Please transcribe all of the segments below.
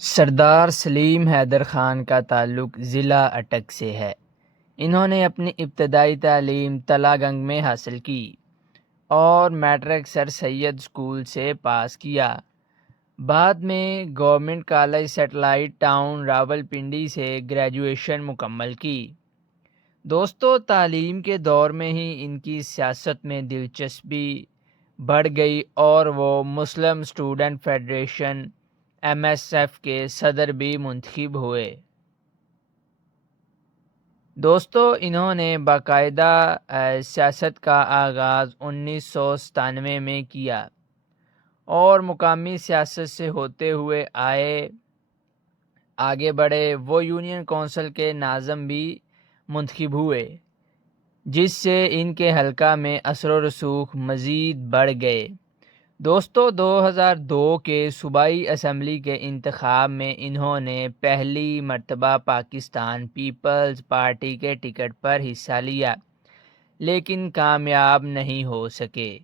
سردار سلیم حیدر خان کا تعلق ضلع اٹک سے ہے۔ انہوں نے اپنی ابتدائی تعلیم تلا گنگ میں حاصل کی اور میٹرک سر سید اسکول سے پاس کیا۔ بعد میں government college satellite town Rawalpindi سے گریجویشن مکمل کی۔ دوستو، تعلیم کے دور میں ہی ان کی سیاست میں دلچسپی بڑھ گئی اور وہ مسلم اسٹوڈنٹ فیڈریشن MSF کے صدر بھی منتخب ہوئے۔ دوستو، انہوں نے باقاعدہ سیاست کا آغاز 1997 میں کیا اور مقامی سیاست سے ہوتے ہوئے آگے بڑھے۔ وہ یونین کونسل کے ناظم بھی منتخب ہوئے، جس سے ان کے حلقہ میں اثر و رسوخ مزید بڑھ گئے۔ دوستو، 2002 کے صوبائی اسمبلی کے انتخاب میں انہوں نے پہلی مرتبہ پاکستان پیپلز پارٹی کے ٹکٹ پر حصہ لیا، لیکن کامیاب نہیں ہو سکے۔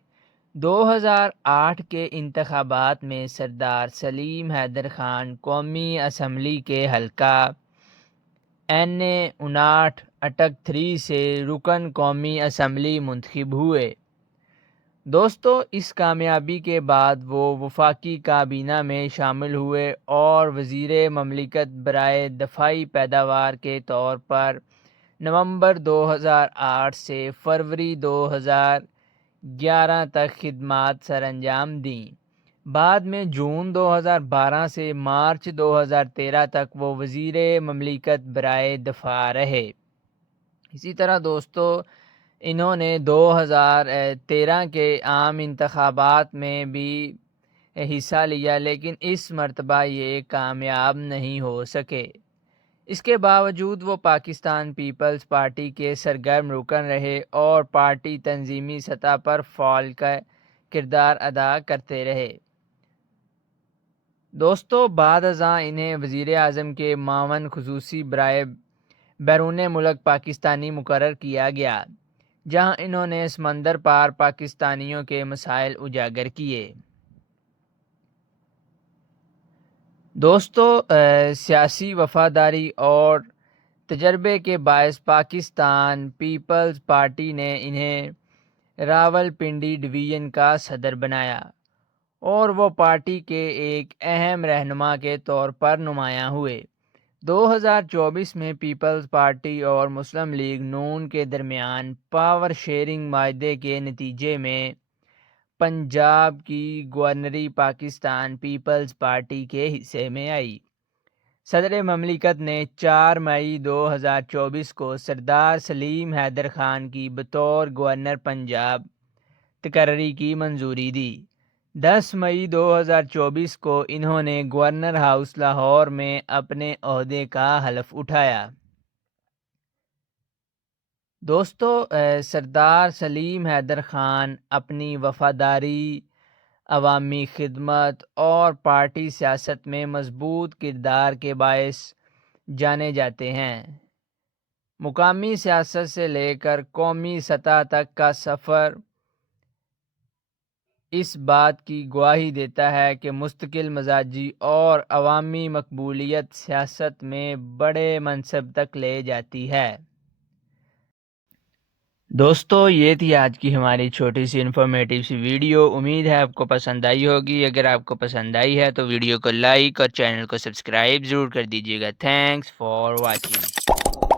2008 کے انتخابات میں سردار سلیم حیدر خان قومی اسمبلی کے حلقہ NA-59 اٹک 3 سے رکن قومی اسمبلی منتخب ہوئے۔ دوستو، اس کامیابی کے بعد وہ وفاقی کابینہ میں شامل ہوئے اور وزیر مملکت برائے دفاعی پیداوار کے طور پر نومبر 2008 سے فروری 2011 تک خدمات سر انجام دیں۔ بعد میں جون 2012 سے مارچ 2013 تک وہ وزیر مملکت برائے دفاع رہے۔ اسی طرح دوستو، انہوں نے 2013 کے عام انتخابات میں بھی حصہ لیا، لیکن اس مرتبہ یہ کامیاب نہیں ہو سکے۔ اس کے باوجود وہ پاکستان پیپلز پارٹی کے سرگرم رکن رہے اور پارٹی تنظیمی سطح پر فعال کردار ادا کرتے رہے۔ دوستو، بعد ازاں انہیں وزیر اعظم کے معاون خصوصی برائے بیرون ملک پاکستانی مقرر کیا گیا، جہاں انہوں نے سمندر پار پاکستانیوں کے مسائل اجاگر کیے۔ دوستو، سیاسی وفاداری اور تجربے کے باعث پاکستان پیپلز پارٹی نے انہیں راولپنڈی ڈویژن کا صدر بنایا اور وہ پارٹی کے ایک اہم رہنما کے طور پر نمایاں ہوئے۔ 2024 میں پیپلز پارٹی اور مسلم لیگ نون کے درمیان پاور شیئرنگ معاہدے کے نتیجے میں پنجاب کی گورنری پاکستان پیپلز پارٹی کے حصے میں آئی۔ صدر مملکت نے 4 مئی 2024 کو سردار سلیم حیدر خان کی بطور گورنر پنجاب تقرری کی منظوری دی۔ 10 مئی 2024 کو انہوں نے گورنر ہاؤس لاہور میں اپنے عہدے کا حلف اٹھایا۔ دوستو، سردار سلیم حیدر خان اپنی وفاداری، عوامی خدمت اور پارٹی سیاست میں مضبوط کردار کے باعث جانے جاتے ہیں۔ مقامی سیاست سے لے کر قومی سطح تک کا سفر اس بات کی گواہی دیتا ہے کہ مستقل مزاجی اور عوامی مقبولیت سیاست میں بڑے منصب تک لے جاتی ہے۔ دوستو، یہ تھی آج کی ہماری چھوٹی سی انفارمیٹیو سی ویڈیو۔ امید ہے آپ کو پسند آئی ہوگی۔ اگر آپ کو پسند آئی ہے تو ویڈیو کو لائک اور چینل کو سبسکرائب ضرور کر دیجیے گا۔ Thanks for watching.